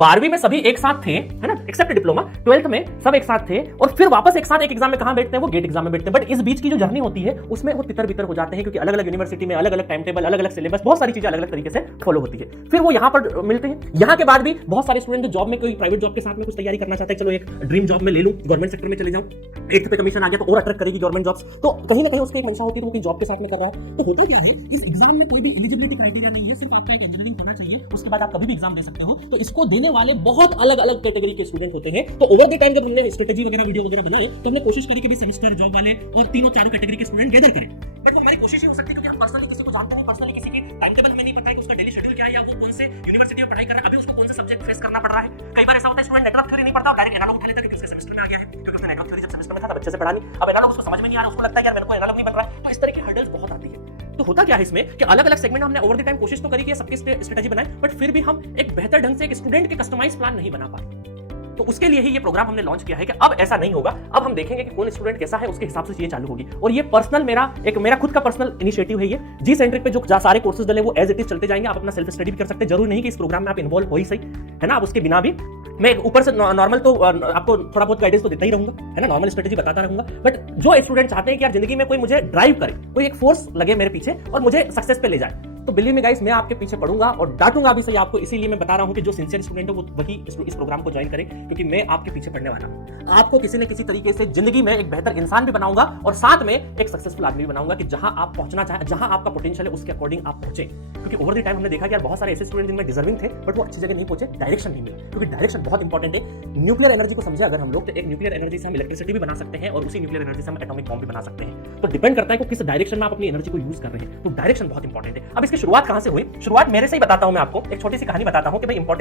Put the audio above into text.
12वीं में सभी एक साथ थे, है ना, एक्सेप्ट डिप्लोमा। 12th में सब एक साथ थे और फिर वापस एक साथ एक एग्जाम में कहां बैठते हैं, वो गेट एग्जाम में बैठते हैं। बट इस बीच की जो जर्नी होती है उसमें वो तितर बितर हो जाते हैं, क्योंकि अलग अलग यूनिवर्सिटी में अलग अलग टाइम टेबल, अलग अलग सिलेबस, बहुत सारी चीजें अलग अलग तरीके से फॉलो होती है। फिर वो यहां पर मिलते हैं। यहां के बाद भी बहुत सारे स्टूडेंट जो जॉब में, कोई प्राइवेट जॉब के साथ में कुछ तैयारी करना चाहते हैं, चलो एक ड्रीम जॉब में ले लूं, गवर्नमेंट सेक्टर में चले जाऊं, 8th पे कमीशन आ गया तो और अट्रैक्ट करेगी गवर्नमेंट जॉब्स, तो कहीं ना कहीं उसकी एक मंशा होती है वो जॉब के साथ में कर रहा है। तो होता क्या है, इस एग्जाम में कोई भी एलिजिबिलिटी क्राइटेरिया नहीं है, सिर्फ आपका एक इंजीनियरिंग होना चाहिए, उसके बाद आप कभी भी एग्जाम दे सकते हो। तो इसको देने वाले बहुत अलग अलग कैटेगरी के स्टूडेंट होते हैं। तो ओवर द टाइम जब हमने स्ट्रेटेजी वगैरह वीडियो वगैरह बनाए तो हमने कोशिश करी कि भी सेमेस्टर जॉब वाले और तीनों चारों कैटेगरी के स्टूडेंट गैदर करें। बट वो हमारी कोशिश ही हो सकती है, क्योंकि हम पर्सनली किसी को जानते नहीं, पर्सनली किसी की टाइम टेबल हमें नहीं पता है कि उसका डेली शेड्यूल क्या है, या वो कौन से यूनिवर्सिटी में पढ़ाई कर रहा है, अभी उसको कौन सा सब्जेक्ट फेस करना पड़ रहा है। कई बार ऐसा होता है स्टूडेंट नेटवर्क थ्योरी नहीं पढ़ता और डायरेक्ट एनालॉग उठा लेता है, क्योंकि उसके सेमेस्टर में आ गया है, क्योंकि उसने नेटवर्क थ्योरी जब सेमेस्टर में था तब अच्छे से पढ़ा नहीं, अब एनालॉग उसको समझ में नहीं आ रहा, उसको लगता है यार मेरे को एनालॉग नहीं बन रहा है। तो इस तरह की हर्डल्स बहुत आती है। तो होता क्या है इसमें कि अलग अलग सेगमेंट हमने ओवर द टाइम कोशिश तो करी कि सबकी स्ट्रेटेजी बनाए, बट फिर भी हम एक बेहतर ढंग से एक स्टूडेंट के कस्टमाइज प्लान नहीं बना पाते। तो उसके लिए ही ये प्रोग्राम हमने लॉन्च किया है कि अब ऐसा नहीं होगा। अब हम देखेंगे कि कौन स्टूडेंट कैसा है, उसके हिसाब से चीजें चालू होगी। और ये पर्सनल मेरा खुद का पर्सनल इनिशिएटिव है। ये जी सेंट्रिक पे जो सारे कोर्सेज डले वो एज इट इज चलते जाएंगे। आप अपना सेल्फ स्टडी भी कर सकते हैं, जरूरी नहीं कि इस प्रोग्राम में आप इन्वॉल्व हो ही सही, है ना। आप उसके बिना भी, मैं ऊपर से नॉर्मल तो आपको थोड़ा बहुत गाइडेंस तो देता ही रहूंगा, है ना, नॉर्मल स्ट्रेटेजी बताता रहूंगा। बट जो स्टूडेंट चाहते हैं कि यार जिंदगी में कोई मुझे ड्राइव करे, कोई एक फोर्स लगे मेरे पीछे और मुझे सक्सेस पे ले जाए, तो बिलीव मी गाइस, मैं आपके पीछे पढ़ूंगा और डांटूंगा भी सही आपको। इसीलिए मैं बता रहा हूं कि जो सिंसियर स्टूडेंट है वो वही इस प्रोग्राम को ज्वाइन करें, क्योंकि मैं आपके पीछे पढ़ने वाला हूं। आपको किसी न किसी तरीके से जिंदगी में एक बेहतर इंसान भी बनाऊंगा और साथ में एक सक्सेसफुल आदमी भी बनाऊंगा, कि जहां आप पहुंचना चाहें, जहां आपका पोटेंशियल है उसके अकॉर्डिंग आप पहुंचे। क्योंकि ओवर द टाइम हमने देखा कि यार बहुत सारे ऐसे स्टूडेंट जिनमें डिजर्विंग थे बट वो अच्छी जगह नहीं पहुंचे, डायरेक्शन नहीं मिला। क्योंकि डायरेक्शन बहुत इंपॉर्टेंट है। न्यूक्लियर एनर्जी को समझे अगर हम लोग, तो एक न्यूक्लियर एनर्जी से हम इलेक्ट्रिसिटी भी बना सकते हैं और उसी न्यूक्लियर एनर्जी से हम एटॉमिक बॉम्ब भी बना सकते हैं। तो डिपेंड करता है कि किस डायरेक्शन में आप अपनी एनर्जी को यूज कर रहे हैं। तो डायरेक्शन बहुत इंपॉर्टेंट है। अब इसकी शुरुआत कहां से हुई, शुरुआत मेरे से ही बताता हूं मैं आपको। एक छोटी सी कहानी बताता हूं कि भाई इंपॉर्टेंस